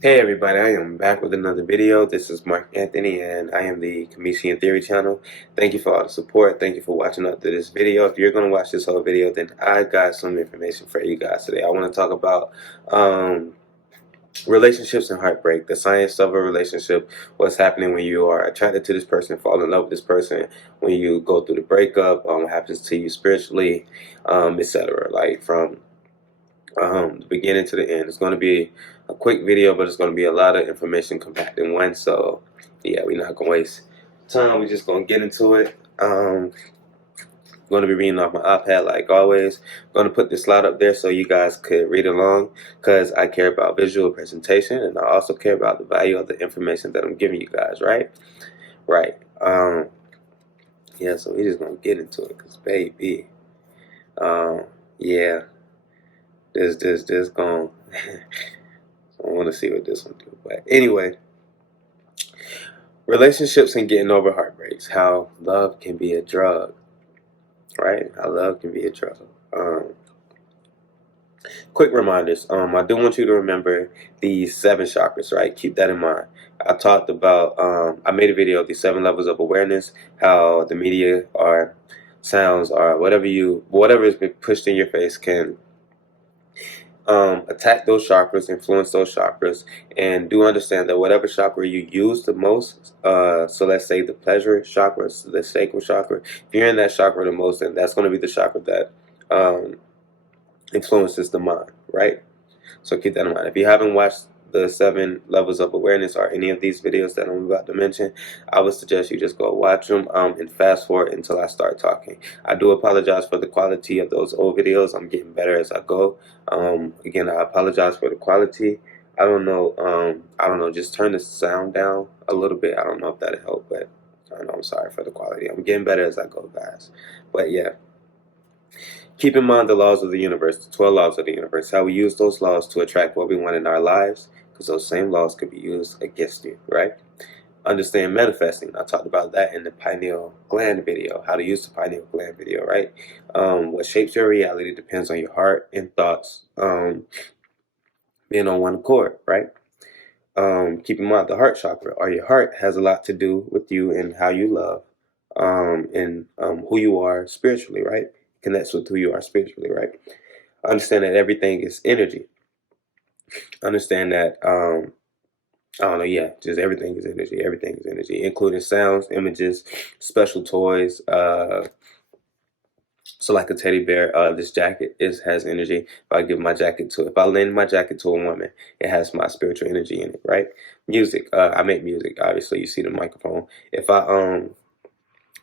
Hey everybody, I am back with another video. This is Mark Anthony and I am the Comedian Theory channel. Thank you for all the support. Thank you for watching up to this video. If you're going to watch this whole video, then I got some information for you guys today. I want to talk about relationships and heartbreak, the science of a relationship, what's happening when you are attracted to this person, fall in love with this person, when you go through the breakup, what happens to you spiritually, etc. Like from the beginning to the end. It's going to be a quick video, but it's going to be a lot of information compact in one. So yeah, we're not going to waste time. We're just going to get into it. Going to be reading off my iPad like always. Going to put this slide up there so you guys could read along, because I care about visual presentation and I also care about the value of the information that I'm giving you guys. Right. Yeah, so we're just going to get into it, because baby, yeah, this going I want to see what this one do. But anyway, relationships and getting over heartbreaks. How love can be a drug, right? How love can be a drug. Quick reminders. I do want you to remember these 7 chakras, right? Keep that in mind. I talked about. I made a video of these 7 levels of awareness. How the media or sounds or whatever has been pushed in your face can attack those chakras, influence those chakras, and do understand that whatever chakra you use the most, so let's say the pleasure chakra, the sacral chakra, if you're in that chakra the most, then that's going to be the chakra that influences the mind, right? So keep that in mind. If you haven't watched the 7 levels of awareness or any of these videos that I'm about to mention, I would suggest you just go watch them and fast forward until I start talking. I do apologize for the quality of those old videos. I'm getting better as I go. Again, I apologize for the quality. I don't know, just turn the sound down a little bit. I don't know if that'll help, but I know I'm sorry for the quality. I'm getting better as I go, guys. But yeah. Keep in mind the laws of the universe, the 12 laws of the universe, how we use those laws to attract what we want in our lives, because those same laws could be used against you, right? Understand manifesting. I talked about that in the pineal gland video, how to use the pineal gland video, right? What shapes your reality depends on your heart and thoughts being on one accord, right? Keep in mind the heart chakra, or your heart, has a lot to do with you and how you love, and who you are spiritually, right? Connects with who you are spiritually, right? Understand that everything is energy. Understand that I don't know, yeah, just everything is energy. Everything is energy, including sounds, images, special toys. So like a teddy bear, this jacket has energy. If I lend my jacket to a woman, it has my spiritual energy in it, right? Music, I make music. Obviously, you see the microphone. If I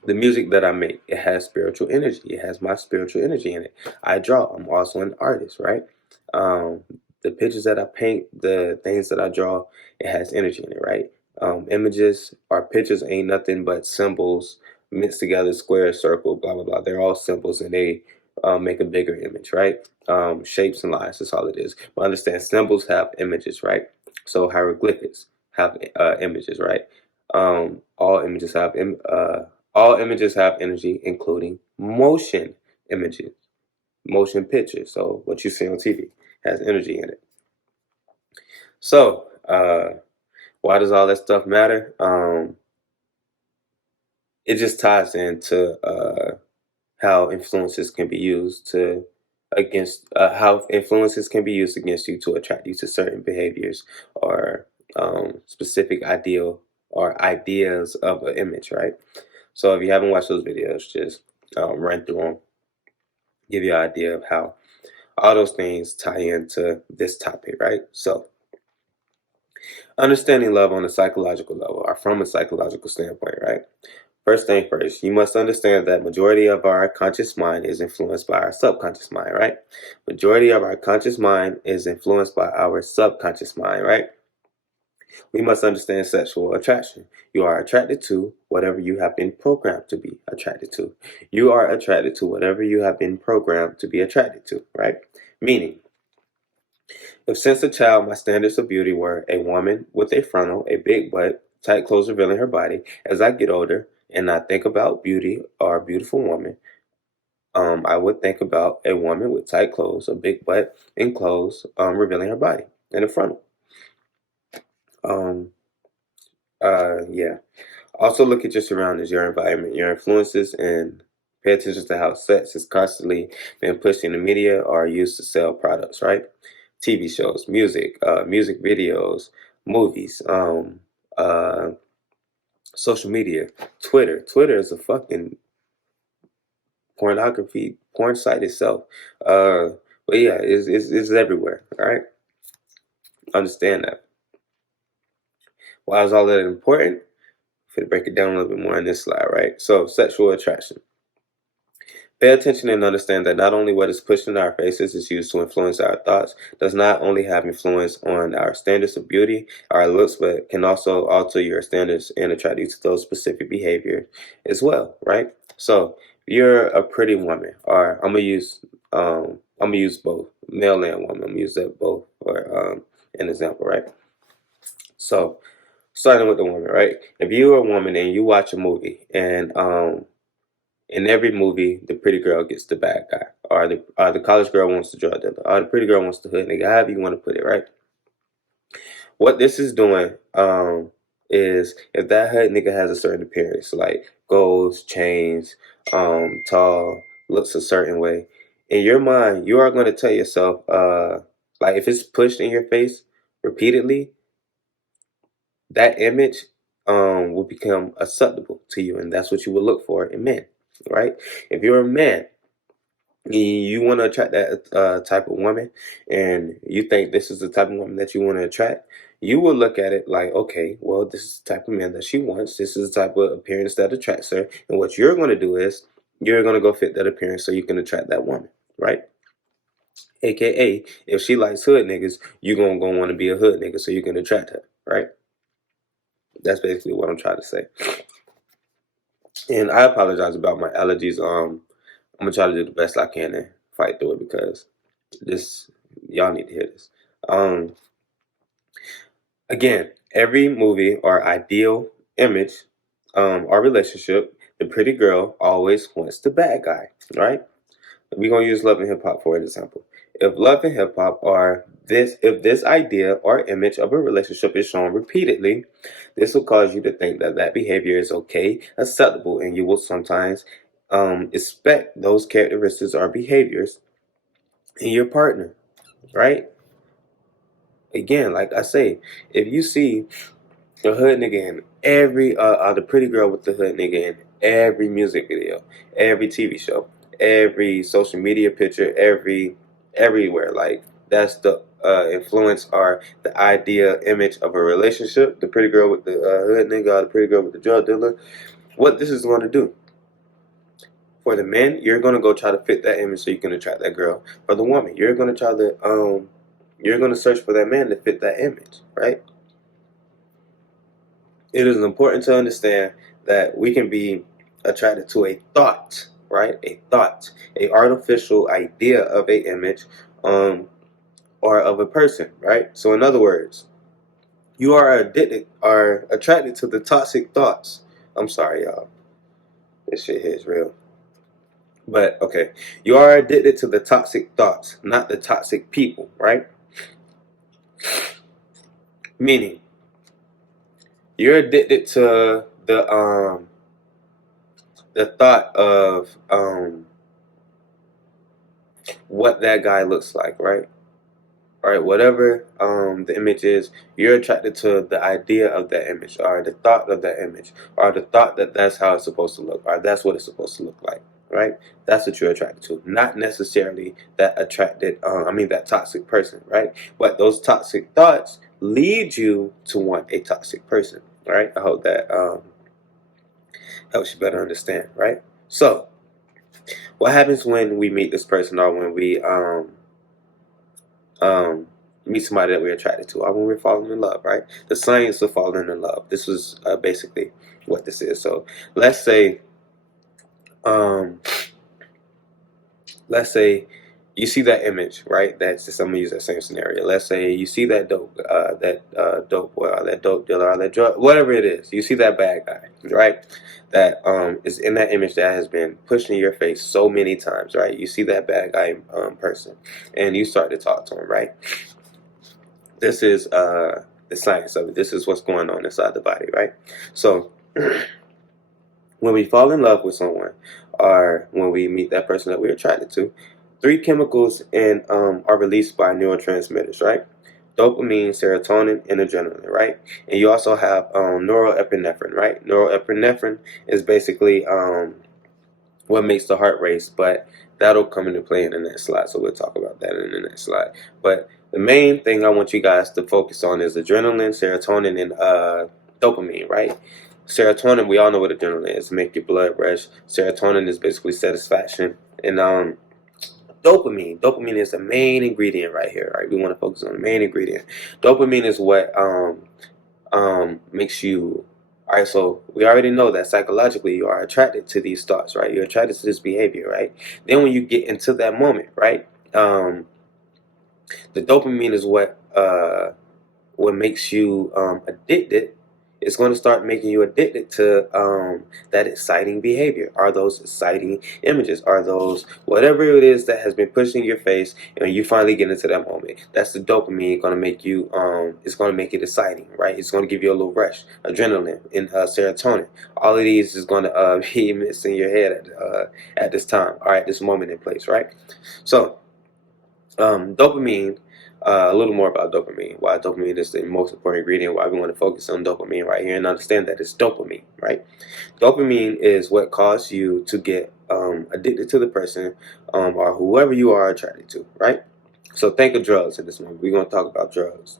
the music that I make, it has spiritual energy. It has my spiritual energy in it. I draw. I'm also an artist, right? Um, the pictures that I paint, the things that I draw, it has energy in it, right? Images or pictures ain't nothing but symbols mixed together, square, circle, blah, blah, blah. They're all symbols and they make a bigger image, right? Shapes and lines, that's all it is. But understand, symbols have images, right? So hieroglyphics have images, right? All images have all images have energy, including motion images, motion pictures. So what you see on TV has energy in it. So why does all that stuff matter? It just ties into how influences can be used against you to attract you to certain behaviors or specific ideal or ideas of an image, right? So if you haven't watched those videos, just run through them, give you an idea of how all those things tie into this topic, right? So understanding love on a psychological level, or from a psychological standpoint, right? First thing first, you must understand that majority of our conscious mind is influenced by our subconscious mind, right? Majority of our conscious mind is influenced by our subconscious mind, right? We must understand sexual attraction. You are attracted to whatever you have been programmed to be attracted to. You are attracted to whatever you have been programmed to be attracted to, right? Meaning, if since a child my standards of beauty were a woman with a frontal, a big butt, tight clothes revealing her body, as I get older and I think about beauty or a beautiful woman, I would think about a woman with tight clothes, a big butt, and clothes revealing her body and a frontal. Yeah. Also look at your surroundings, your environment, your influences, and pay attention to how sex is constantly being pushed in the media or used to sell products, right? TV shows, music, music videos, movies, uh, social media, Twitter. Twitter is a fucking pornography porn site itself. Uh, but yeah, it's everywhere. All right, understand that. Why is all that important? I'm gonna break it down a little bit more in this slide, right? So, sexual attraction. Pay attention and understand that not only what is pushed in our faces is used to influence our thoughts, does not only have influence on our standards of beauty, our looks, but can also alter your standards and attract you to those specific behavior as well, right? So you're a pretty woman, or I'm gonna use both male and woman. I'm gonna use that both for an example, right? So starting with the woman, right? If you're a woman and you watch a movie and in every movie, the pretty girl gets the bad guy, or the college girl wants the drug dealer, or the pretty girl wants the hood nigga, however you want to put it, right? What this is doing is if that hood nigga has a certain appearance, like goals, chains, tall, looks a certain way, in your mind, you are going to tell yourself, like if it's pushed in your face repeatedly, that image will become acceptable to you, and that's what you will look for in men, right? If you're a man, you want to attract that type of woman, and you think this is the type of woman that you want to attract, you will look at it like, okay, well, this is the type of man that she wants. This is the type of appearance that attracts her, and what you're going to do is you're going to go fit that appearance so you can attract that woman, right? AKA, if she likes hood niggas, you're going to want to be a hood nigga so you can attract her, right? That's basically what I'm trying to say. And I apologize about my allergies. I'm gonna try to do the best I can and fight through it because this y'all need to hear this. Um, Again, every movie or ideal image or relationship, the pretty girl always wants the bad guy, right? We're gonna use Love and Hip Hop for an example. If Love and Hip Hop are this, if this idea or image of a relationship is shown repeatedly, this will cause you to think that that behavior is okay, acceptable, and you will sometimes expect those characteristics or behaviors in your partner, right? Again, like I say, if you see the hood nigga in every the pretty girl with the hood nigga in every music video, every TV show, every social media picture, everywhere. Like that's the influence or the idea image of a relationship. The pretty girl with the hood nigga, or the pretty girl with the drug dealer. What this is going to do for the men, you're going to go try to fit that image so you can attract that girl. For the woman, you're going to try to you're going to search for that man to fit that image, right? It is important to understand that we can be attracted to a thought, right? A thought, a artificial idea of a image, or of a person, right? So in other words, you are attracted to the toxic thoughts. I'm sorry, y'all. This shit here is real. But okay, you are addicted to the toxic thoughts, not the toxic people, right? Meaning, you're addicted to the thought of what that guy looks like, right? All right, whatever the image is, you're attracted to the idea of that image, or the thought of that image, or the thought that that's how it's supposed to look, or that's what it's supposed to look like, right? That's what you're attracted to, not necessarily that toxic person, right? But those toxic thoughts lead you to want a toxic person, right? I hope that helps you better understand, right? So, what happens when we meet this person, or when we meet somebody that we're attracted to, or when we're falling in love, right? The science of falling in love. This is basically what this is. So let's say, um, let's say you see that image, right? That's just, I'm gonna use that same scenario. Let's say you see that dope boy, or that dope dealer, or that drug, whatever it is. You see that bad guy, right? That is in that image that has been pushed in your face so many times, right? You see that bad guy person, and you start to talk to him, right? This is the science of it. This is what's going on inside the body, right? So when we fall in love with someone, or when we meet that person that we're attracted to, three chemicals are released by neurotransmitters, right? Dopamine, serotonin, and adrenaline, right? And you also have norepinephrine, right? Norepinephrine is basically what makes the heart race, but that'll come into play in the next slide, so we'll talk about that in the next slide. But the main thing I want you guys to focus on is adrenaline, serotonin, and dopamine, right? Serotonin, we all know what adrenaline is, make your blood rush. Serotonin is basically satisfaction, and dopamine is the main ingredient right here, right? We want to focus on the main ingredient. Dopamine is what makes you. All right, so we already know that psychologically you are attracted to these thoughts, right? You're attracted to this behavior, right? Then when you get into that moment, right? The dopamine is what makes you addicted. It's going to start making you addicted to that exciting behavior. Are those exciting images? Are those whatever it is that has been pushed in your face, and you finally get into that moment? That's the dopamine going to make you. It's going to make it exciting, right? It's going to give you a little rush. Adrenaline and serotonin. All of these is going to be mixed in your head at this time. All right, this moment in place, right? So dopamine. A little more about dopamine. Why dopamine is the most important ingredient. Why we want to focus on dopamine right here and understand that it's dopamine, right? Dopamine is what causes you to get addicted to the person or whoever you are attracted to, right? So think of drugs in this moment. We're going to talk about drugs.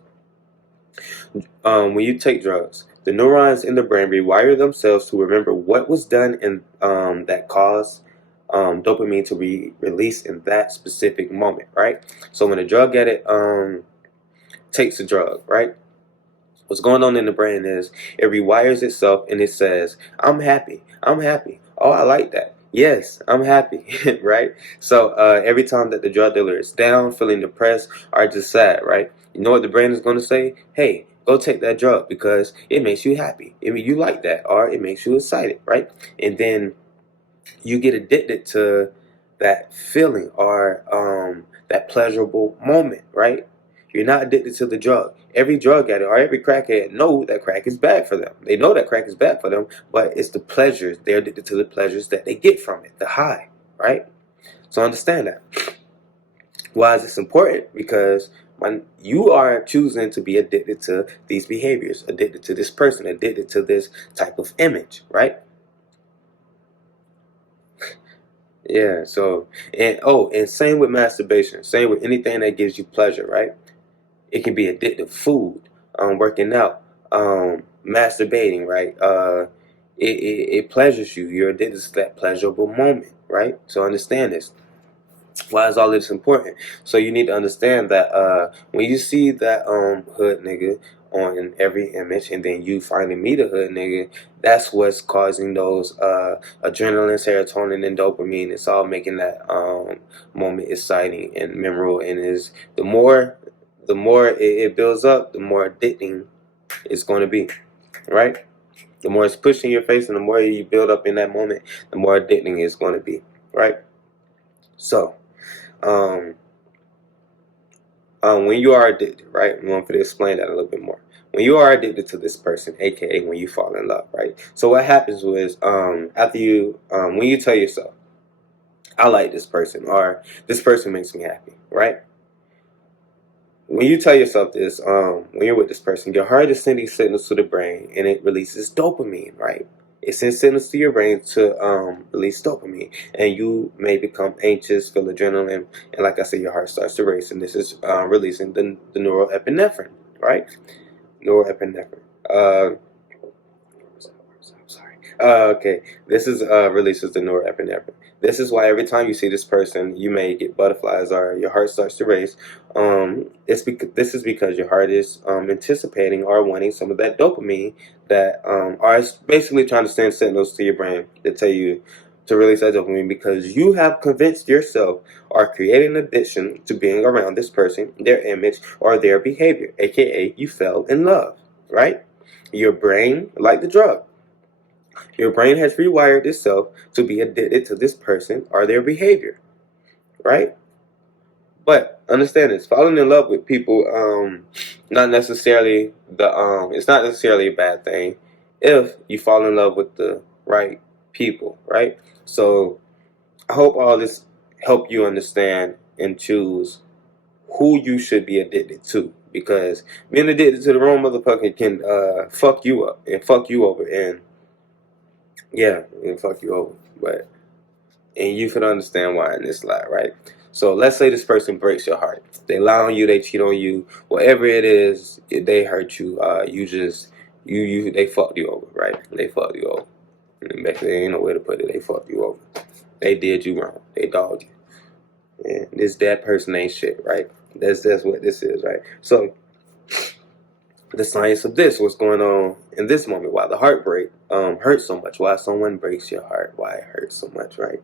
When you take drugs, the neurons in the brain rewire themselves to remember what was done in that caused dopamine to be released in that specific moment, right? So when a drug addict takes a drug, right? What's going on in the brain is it rewires itself and it says, I'm happy. I'm happy. Oh, I like that. Yes, I'm happy, right? So every time that the drug dealer is down, feeling depressed, or just sad, right? You know what the brain is going to say? Hey, go take that drug because it makes you happy. I mean, you like that, or it makes you excited, right? And then you get addicted to that feeling or that pleasurable moment, right? You're not addicted to the drug. Every drug addict or every crackhead know that crack is bad for them. They know that crack is bad for them, but it's the pleasures. They're addicted to the pleasures that they get from it, the high, right? So understand that. Why is this important? Because when you are choosing to be addicted to these behaviors, addicted to this person, addicted to this type of image, right? Yeah, so and same with masturbation, same with anything that gives you pleasure, right? It can be addictive. Food, working out, masturbating, right? It pleasures you. You're addicted to that pleasurable moment, right? So understand this. Why is all this important? So you need to understand that when you see that hood nigga on every image, and then you finally meet a hood nigga, that's what's causing those adrenaline, serotonin, and dopamine. It's all making that moment exciting and memorable. And is the more it builds up, the more addicting it's going to be, right? The more it's pushed in your face, and the more you build up in that moment, the more addicting it's going to be, right? So. When you are addicted, right? I want to explain that a little bit more. When you are addicted to this person, aka when you fall in love, right? So what happens was after you, when you tell yourself, I like this person, or this person makes me happy, right? When you tell yourself this, when you're with this person, your heart is sending signals to the brain, and it releases dopamine, right? It sends signals to your brain to release dopamine, and you may become anxious, feel adrenaline, and like I said, your heart starts to race, and this is releasing the norepinephrine, right? Norepinephrine. Okay, this is releases the norepinephrine. This is why every time you see this person, you may get butterflies or your heart starts to race. This is because your heart is anticipating or wanting some of that dopamine that are basically trying to send signals to your brain to tell you to release that dopamine, because you have convinced yourself or created an addiction to being around this person, their image, or their behavior, aka you fell in love, right? Your brain, like the drug, your brain has rewired itself to be addicted to this person or their behavior, right? But understand this. Falling in love with people, not necessarily it's not necessarily a bad thing if you fall in love with the right people, right? So I hope all this help you understand and choose who you should be addicted to, because being addicted to the wrong motherfucker can fuck you up and fuck you over, and yeah, and fuck you over. But and you can understand why in this lie, right? So let's say this person breaks your heart. They lie on you, they cheat on you, whatever it is, they hurt you. They fucked you over, right? They fucked you over. And basically, ain't no way to put it. They fucked you over. They did you wrong. They dogged you. And this dead person ain't shit, right? That's what this is, right? So the science of this, what's going on in this moment, why the heartbreak hurts so much, why someone breaks your heart, why it hurts so much, right?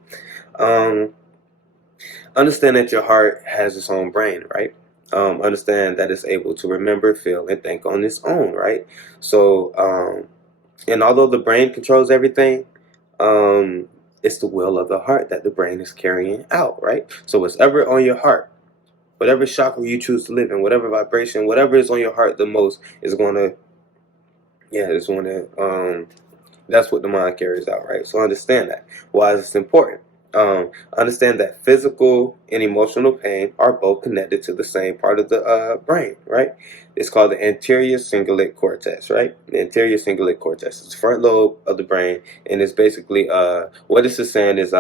Understand that your heart has its own brain, right? Understand that it's able to remember, feel, and think on its own, right? So, and although the brain controls everything, it's the will of the heart that the brain is carrying out, right? So whatever on your heart, whatever chakra you choose to live in, whatever vibration, whatever is on your heart the most is going to, that's what the mind carries out, right? So understand that. Why is this important? Understand that physical and emotional pain are both connected to the same part of the brain, right? It's called the anterior cingulate cortex, right? The anterior cingulate cortex is the front lobe of the brain, and it's basically what this is saying is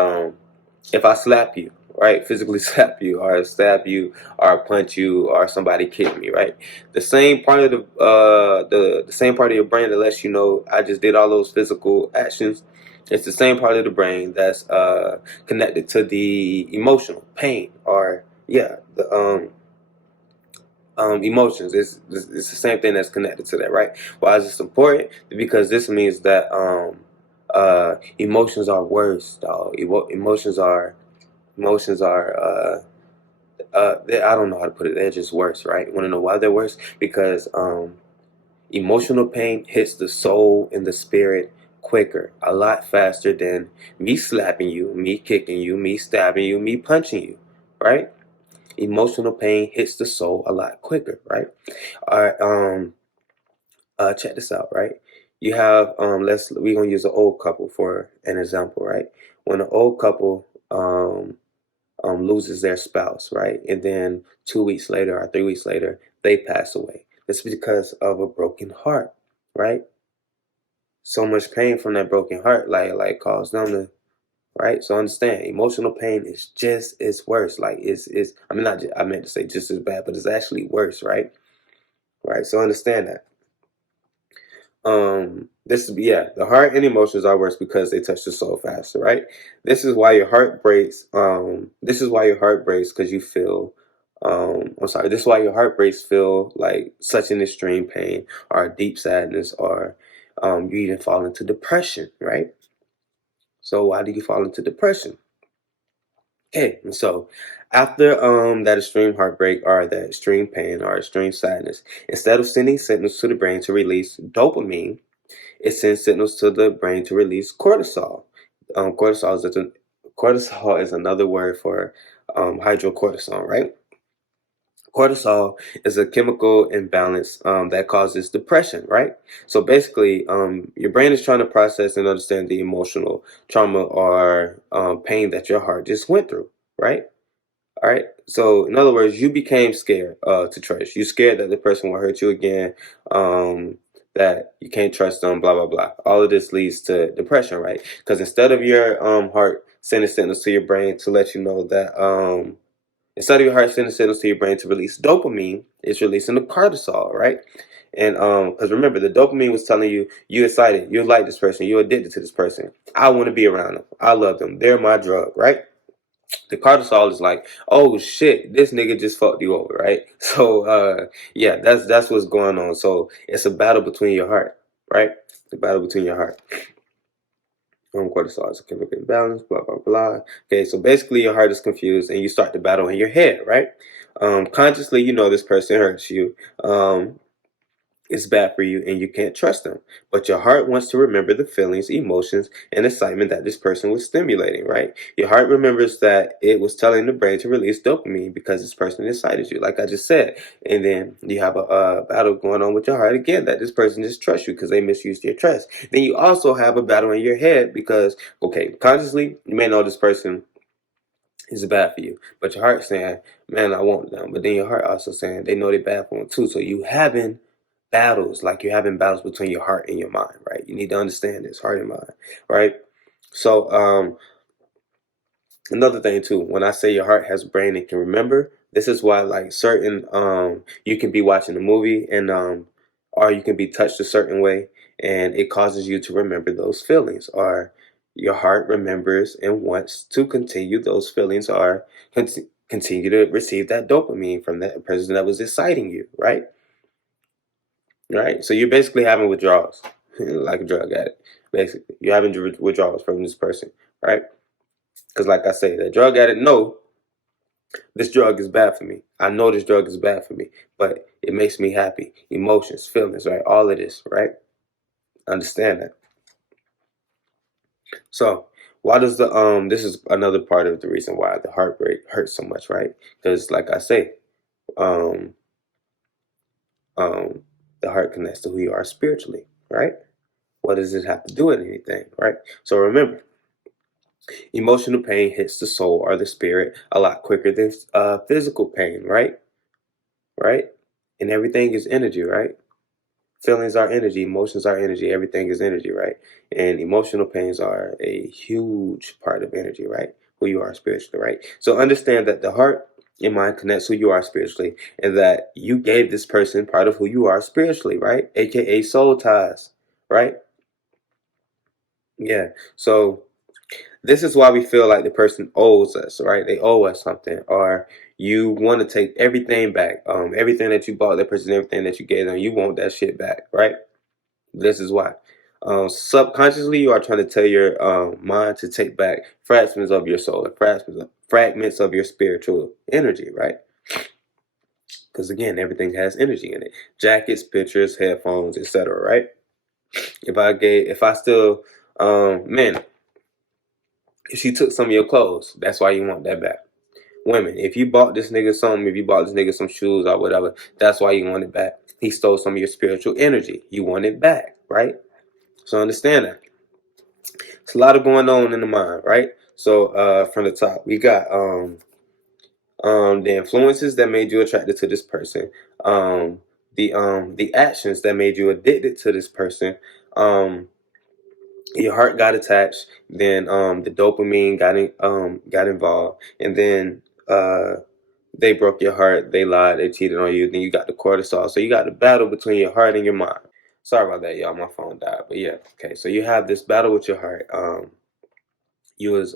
if I slap you, right, physically slap you, or stab you, or punch you, or somebody kick me, right, the same part of the same part of your brain that lets you know I just did all those physical actions, it's the same part of the brain that's connected to the emotional pain, or the emotions. It's the same thing that's connected to that, right? Why is this important? Because this means that emotions are worse, dog. Emotions are I don't know how to put it. They're just worse, right? Want to know why they're worse? Because emotional pain hits the soul and the spirit quicker, a lot faster than me slapping you, me kicking you, me stabbing you, me punching you, right? Emotional pain hits the soul a lot quicker, right? All right, check this out, right? You have we're gonna use an old couple for an example, right? When an old couple loses their spouse, right? And then 2 weeks later or 3 weeks later, they pass away. It's because of a broken heart, right? So much pain from that broken heart, like caused them to, right? So understand, emotional pain is just as worse. Like it's I mean, not just, I meant to say just as bad, but it's actually worse, right? Right. So understand that. The heart and emotions are worse because they touch the soul faster, right? This is why your heart breaks. This is why your heart breaks, because you feel this is why your heart breaks feel like such an extreme pain or deep sadness, or you even fall into depression, right? So why do you fall into depression? Okay, and so after that extreme heartbreak or that extreme pain or extreme sadness, instead of sending signals to the brain to release dopamine, it sends signals to the brain to release cortisol. Cortisol is another word for hydrocortisone, right? Cortisol is a chemical imbalance that causes depression, right? So basically, your brain is trying to process and understand the emotional trauma or pain that your heart just went through, right? All right. So in other words, you became scared to trust. You scared that the person will hurt you again, that you can't trust them, blah blah blah. All of this leads to depression, right? Because instead of your heart sending signals to your brain to let you know that instead of your heart sending signals to your brain to release dopamine, it's releasing the cortisol, right? And because remember, the dopamine was telling you you excited, you like this person, you're addicted to this person. I want to be around them. I love them. They're my drug, right? The cortisol is like, oh shit, this nigga just fucked you over, right? So that's what's going on. So it's a battle between your heart, right? The battle between your heart. Cortisol is a chemical imbalance, blah blah blah. Okay, so basically your heart is confused and you start the battle in your head, right? Consciously, you know this person hurts you. it's bad for you and you can't trust them. But your heart wants to remember the feelings, emotions, and excitement that this person was stimulating, right? Your heart remembers that it was telling the brain to release dopamine because this person excited you, like I just said. And then you have a battle going on with your heart again that this person just trusts you because they misused your trust. Then you also have a battle in your head because, okay, consciously, you may know this person is bad for you, but your heart saying, man, I want them. But then your heart also saying they know they're bad for them too. So you having battles, like you're having battles between your heart and your mind, right? You need to understand this, heart and mind, right? So another thing too, when I say your heart has a brain and can remember, this is why like certain you can be watching a movie and or you can be touched a certain way and it causes you to remember those feelings, or your heart remembers and wants to continue those feelings, or continue to receive that dopamine from that person that was exciting you, right? Right? So you're basically having withdrawals, like a drug addict. Basically, you're having withdrawals from this person, right? Because, like I say, the drug addict know this drug is bad for me. I know this drug is bad for me, but it makes me happy. Emotions, feelings, right? All of this, right? Understand that. So, why does the this is another part of the reason why the heartbreak hurts so much, right? Because, like I say, um, um, the heart connects to who you are spiritually, right? What does it have to do with anything, right? So remember, emotional pain hits the soul or the spirit a lot quicker than physical pain, right? Right? And everything is energy, right? Feelings are energy, emotions are energy, everything is energy, right? And emotional pains are a huge part of energy, right? Who you are spiritually, right? So understand that the heart and mind connects who you are spiritually, and that you gave this person part of who you are spiritually, right? AKA soul ties, right? Yeah. So this is why we feel like the person owes us, right? They owe us something, or you want to take everything back. Everything that you bought that person, everything that you gave them, you want that shit back, right? This is why. Subconsciously, you are trying to tell your mind to take back fragments of your soul, or fragments of your spiritual energy, right? Because again, everything has energy in it. Jackets, pictures, headphones, etc. Right? If I still, man, if she took some of your clothes, that's why you want that back. Women, if you bought this nigga something, if you bought this nigga some shoes or whatever, that's why you want it back. He stole some of your spiritual energy. You want it back, right? So understand that. It's a lot of going on in the mind, right? So from the top, we got the influences that made you attracted to this person, um, the actions that made you addicted to this person, your heart got attached, then the dopamine got involved, and then they broke your heart, they lied, they cheated on you, then you got the cortisol. So you got the battle between your heart and your mind. Sorry about that, y'all. My phone died, but yeah. Okay, so you have this battle with your heart. You was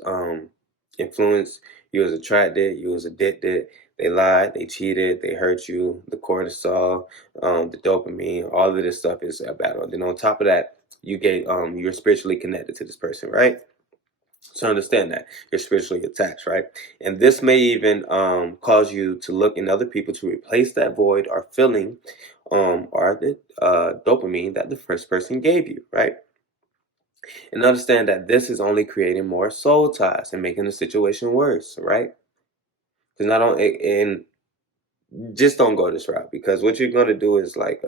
influenced, you was attracted, you was addicted. They lied, they cheated, they hurt you. The cortisol, the dopamine, all of this stuff is a battle. And then on top of that, you're spiritually connected to this person, right? So understand that you're spiritually attached, right? And this may even cause you to look in other people to replace that void or feeling, or the dopamine that the first person gave you, right? And understand that this is only creating more soul ties and making the situation worse, right? Because not only, and just don't go this route, because what you're gonna do is like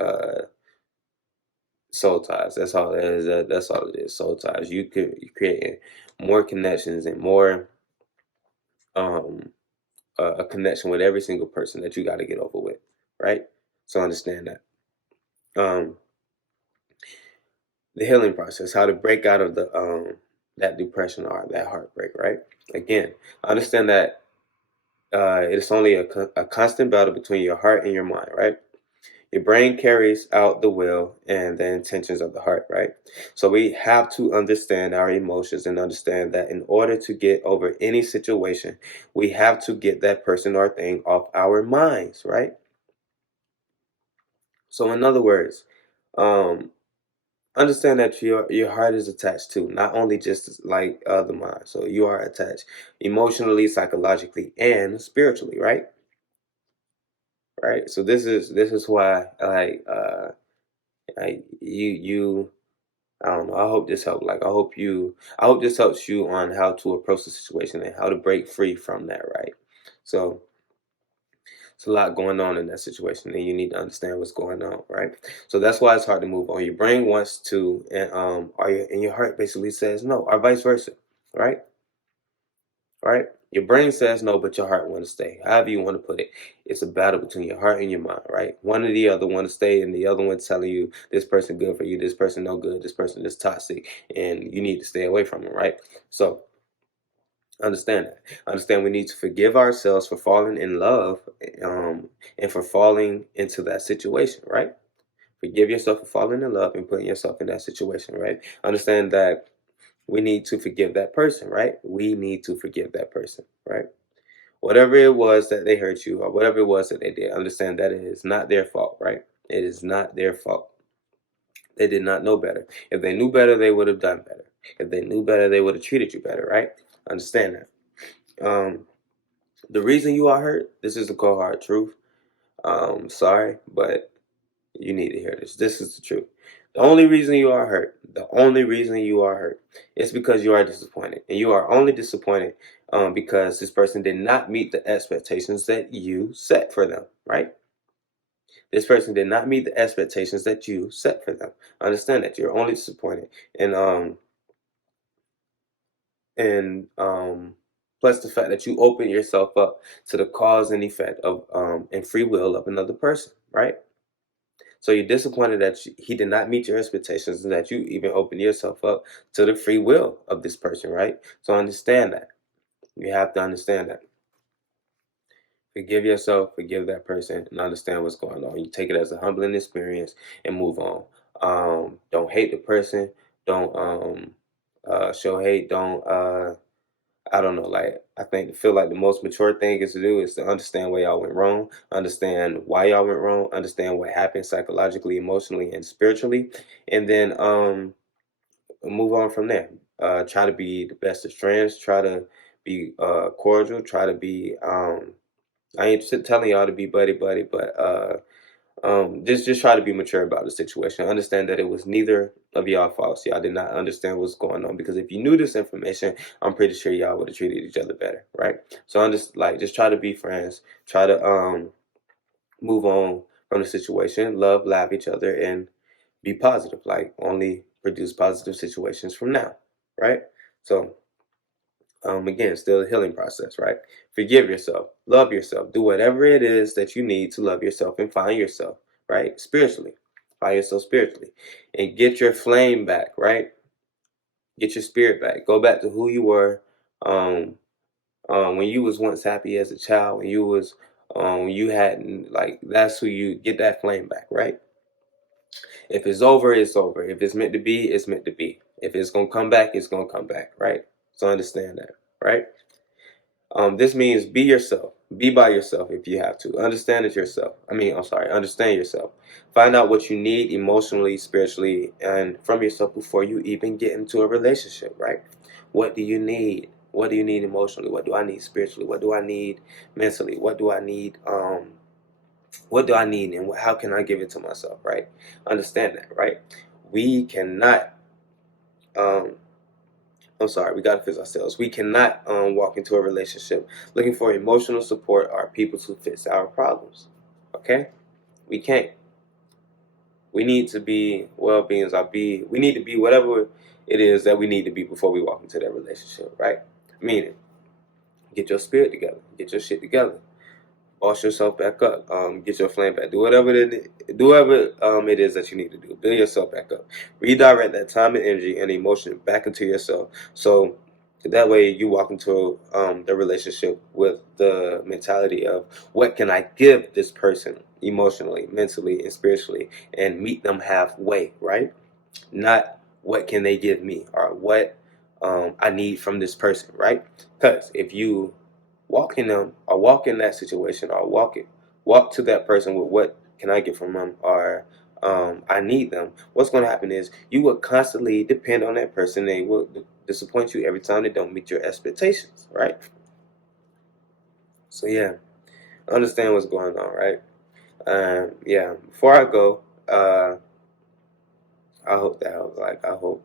soul ties. That's all it is. That's all it is. Soul ties. You creating more connections and more um a connection with every single person that you got to get over with, right? So understand that. The healing process, how to break out of the that depression or that heartbreak, right? Again, understand that it's only a constant battle between your heart and your mind, right? Your brain carries out the will and the intentions of the heart, right? So we have to understand our emotions and understand that in order to get over any situation, we have to get that person or thing off our minds, right? So in other words, um, understand that your heart is attached to not only just like the mind. So you are attached emotionally, psychologically, and spiritually, right? Right. So this is why like Like I don't know. I hope this helped. I hope this helps you on how to approach the situation and how to break free from that, right? So it's a lot going on in that situation, and you need to understand what's going on, right? So that's why it's hard to move on. Your brain wants to, and your heart basically says no, or vice versa, right? Right? Your brain says no, but your heart wants to stay. However you want to put it, it's a battle between your heart and your mind, right? One or the other want to stay, and the other one telling you this person good for you, this person no good, this person is toxic, and you need to stay away from them, right? So understand that. Understand we need to forgive ourselves for falling in love, and for falling into that situation, right? Forgive yourself for falling in love and putting yourself in that situation, right? Understand that we need to forgive that person, right? We need to forgive that person, right? Whatever it was that they hurt you or whatever it was that they did, understand that it is not their fault, right? It is not their fault. They did not know better. If they knew better, they would have done better. If they knew better, they would have treated you better, right? Understand that. The reason you are hurt, this is the cold hard truth. Sorry, but you need to hear this. This is the truth. The only reason you are hurt, the only reason you are hurt is because you are disappointed. And you are only disappointed because this person did not meet the expectations that you set for them, right? This person did not meet the expectations that you set for them. Understand that you're only disappointed. And plus the fact that you open yourself up to the cause and effect of and free will of another person, right? So you're disappointed that he did not meet your expectations and that you even opened yourself up to the free will of this person, right? So understand that. You have to understand that. Forgive yourself, forgive that person, and understand what's going on. You take it as a humbling experience and move on. Don't hate the person. Don't show hate. Don't I don't know. Like feel like the most mature thing is to do is to understand where y'all went wrong, understand why y'all went wrong, understand what happened psychologically, emotionally, and spiritually, and then move on from there. Try to be the best of friends. Try to be cordial. Try to be I ain't telling y'all to be buddy buddy, but just try to be mature about the situation. Understand that it was neither of y'all faults. Y'all did not understand what's going on, because if you knew this information, I'm pretty sure y'all would have treated each other better, right? So I'm just try to be friends. Try to move on from the situation. Love, laugh each other, and be positive. Like only produce positive situations from now, right? So again, still a healing process, right? Forgive yourself, love yourself, do whatever it is that you need to love yourself and find yourself, right? Spiritually, find yourself spiritually, and get your flame back, right? Get your spirit back. Go back to who you were um, when you was once happy as a child. When you was you hadn't like that's who you get that flame back, right? If it's over, it's over. If it's meant to be, it's meant to be. If it's gonna come back, it's gonna come back, right? So understand that, right? This means be yourself. Be by yourself if you have to. Understand it yourself. Understand yourself. Find out what you need emotionally, spiritually, and from yourself before you even get into a relationship, right? What do you need? What do you need emotionally? What do I need spiritually? What do I need mentally? What do I need and how can I give it to myself, right? Understand that, right? We cannot we gotta fix ourselves. We cannot walk into a relationship looking for emotional support or people to fix our problems. Okay? We can't. We need to be well-beings. We need to be whatever it is that we need to be before we walk into that relationship, right? Meaning, get your spirit together, get your shit together. Boss yourself back up. Get your flame back. Do whatever it is that you need to do. Build yourself back up. Redirect that time and energy and emotion back into yourself. So that way you walk into the relationship with the mentality of what can I give this person emotionally, mentally, and spiritually, and meet them halfway, right? Not what can they give me or what I need from this person, right? Because if you walk in them or walk in that situation or walk to that person with what can I get from them or I need them, what's going to happen is you will constantly depend on that person. They will disappoint you every time they don't meet your expectations, right? So yeah, understand what's going on, right? Yeah, before I go, I hope that helps. Like, I hope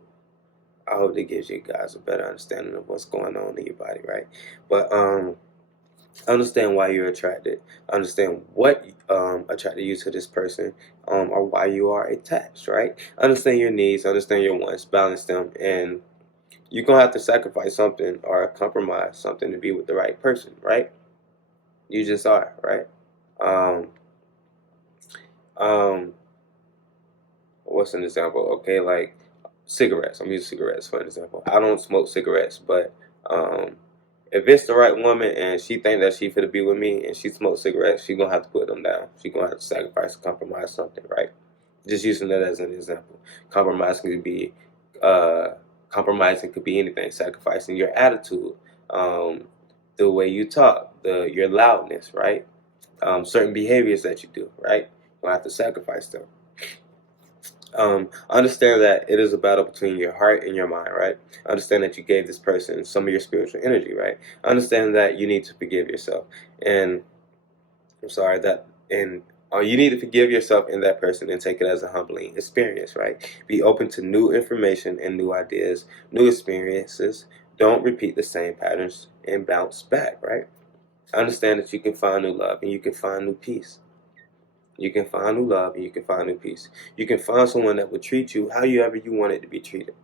that gives you guys a better understanding of what's going on in your body, right? But understand why you're attracted. Understand what attracted you to this person, or why you are attached, right? Understand your needs, understand your wants, balance them, and you're gonna have to sacrifice something or compromise something to be with the right person, right? You just are, right? Um, um, what's an example? Okay, like cigarettes. I'm using cigarettes for an example. I don't smoke cigarettes, but um, if it's the right woman and she think that she finna be with me and she smokes cigarettes, she gonna have to put them down. She gonna have to sacrifice, compromise something, right? Just using that as an example. Compromising could be, uh, compromising could be anything. Sacrificing your attitude, the way you talk, your loudness, right? Certain behaviors that you do, right? You'll have to sacrifice them. Understand that it is a battle between your heart and your mind, right? Understand that you gave this person some of your spiritual energy, right? Understand that you need to forgive yourself, and I'm sorry that, and you need to forgive yourself and that person and take it as a humbling experience, right? Be open to new information and new ideas, new experiences. Don't repeat the same patterns and bounce back, right? Understand that you can find new love and you can find new peace. You can find new love and you can find new peace. You can find someone that will treat you however you want it to be treated.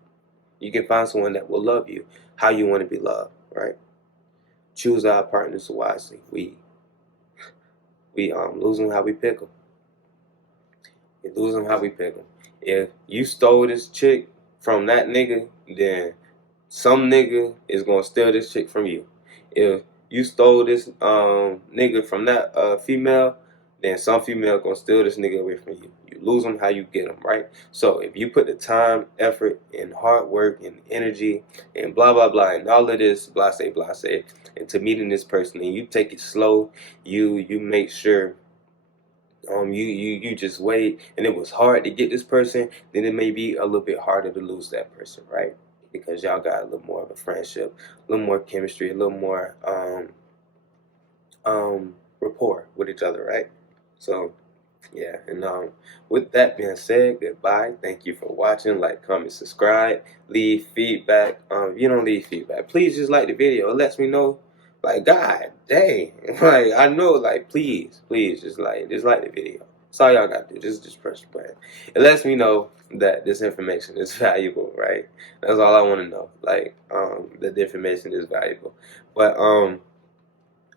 You can find someone that will love you how you want to be loved, right? Choose our partners wisely. We lose them how we pick them. We lose them how we pick them. If you stole this chick from that nigga, then some nigga is gonna steal this chick from you. If you stole this nigga from that female, then some female gonna steal this nigga away from you. You lose them how you get them, right? So if you put the time, effort, and hard work and energy and blah blah blah and all of this blase blase into meeting this person, and you take it slow, you make sure you just wait, and it was hard to get this person, then it may be a little bit harder to lose that person, right? Because y'all got a little more of a friendship, a little more chemistry, a little more rapport with each other, right? So yeah, and with that being said, goodbye. Thank you for watching. Like, comment, subscribe, leave feedback. If you don't leave feedback, please just like the video. It lets me know. Like, God dang, like I know, like please, just like the video. That's all y'all gotta do. Just press the button. It lets me know that this information is valuable, right? That's all I want to know. Like, that the information is valuable. But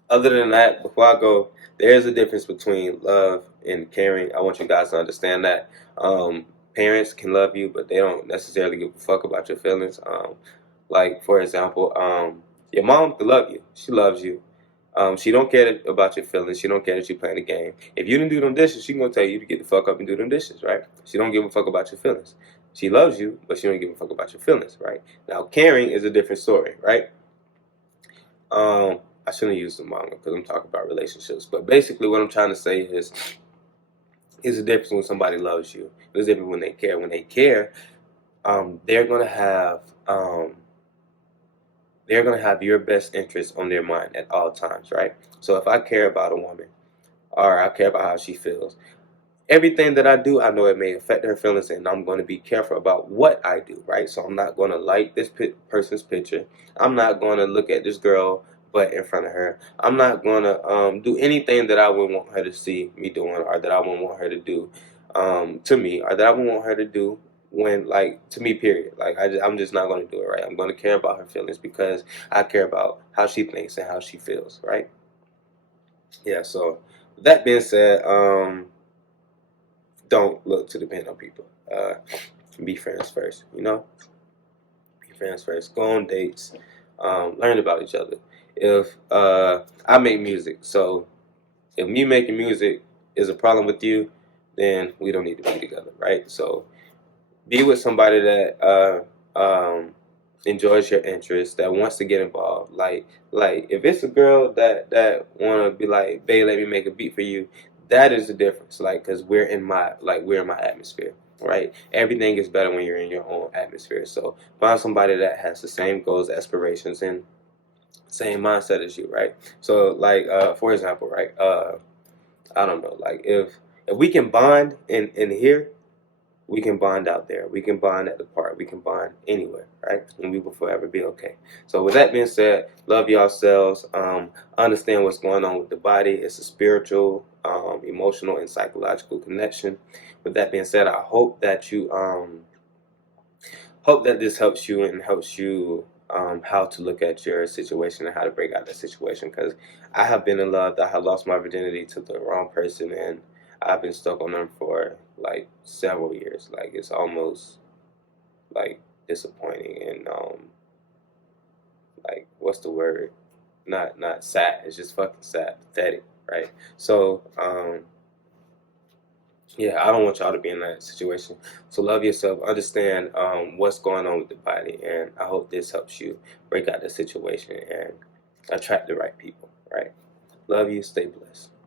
other than that, before I go, there is a difference between love and caring. I want you guys to understand that. Parents can love you, but they don't necessarily give a fuck about your feelings. Like, for example, your mom can love you. She loves you. She don't care about your feelings. She don't care that you playing a game. If you didn't do them dishes, she gonna tell you to get the fuck up and do them dishes, right? She don't give a fuck about your feelings. She loves you, but she don't give a fuck about your feelings, right? Now, caring is a different story, right? I shouldn't use the manga because I'm talking about relationships. But basically, what I'm trying to say is the difference when somebody loves you. There's different when they care. When they care, they're gonna have your best interest on their mind at all times, right? So if I care about a woman, or I care about how she feels, everything that I do, I know it may affect her feelings, and I'm going to be careful about what I do, right? So I'm not going to like this person's picture. I'm not going to look at this girl butt in front of her. I'm not going to do anything that I would want her to see me doing, or that I would want her to do to me, or that I would want her to do when, like, to me, period. Like, I'm just not going to do it, right? I'm going to care about her feelings because I care about how she thinks and how she feels, right? Yeah, so that being said, don't look to depend on people. Be friends first, you know? Be friends first. Go on dates. Learn about each other. If I make music, so if me making music is a problem with you, then we don't need to be together, right? So be with somebody that enjoys your interests, that wants to get involved. Like if it's a girl that wanna be like, babe, let me make a beat for you. That is the difference. Like, cause we're in my atmosphere, right? Everything is better when you're in your own atmosphere. So find somebody that has the same goals, aspirations, and same mindset as you, right? So like for example, right? I don't know, like if we can bond in here, we can bond out there. We can bond at the park. We can bond anywhere, right? And we will forever be okay. So with that being said, love yourselves. Understand what's going on with the body. It's a spiritual, emotional, and psychological connection. With that being said, I hope that you hope that this helps you and helps you how to look at your situation and how to break out that situation. Because I have been in love. I have lost my virginity to the wrong person, and I've been stuck on them for like several years. Like it's almost like disappointing and like what's the word? Not sad. It's just fucking sad, pathetic, right? So yeah, I don't want y'all to be in that situation. So love yourself. Understand what's going on with the body, and I hope this helps you break out the situation and attract the right people. Right? Love you. Stay blessed.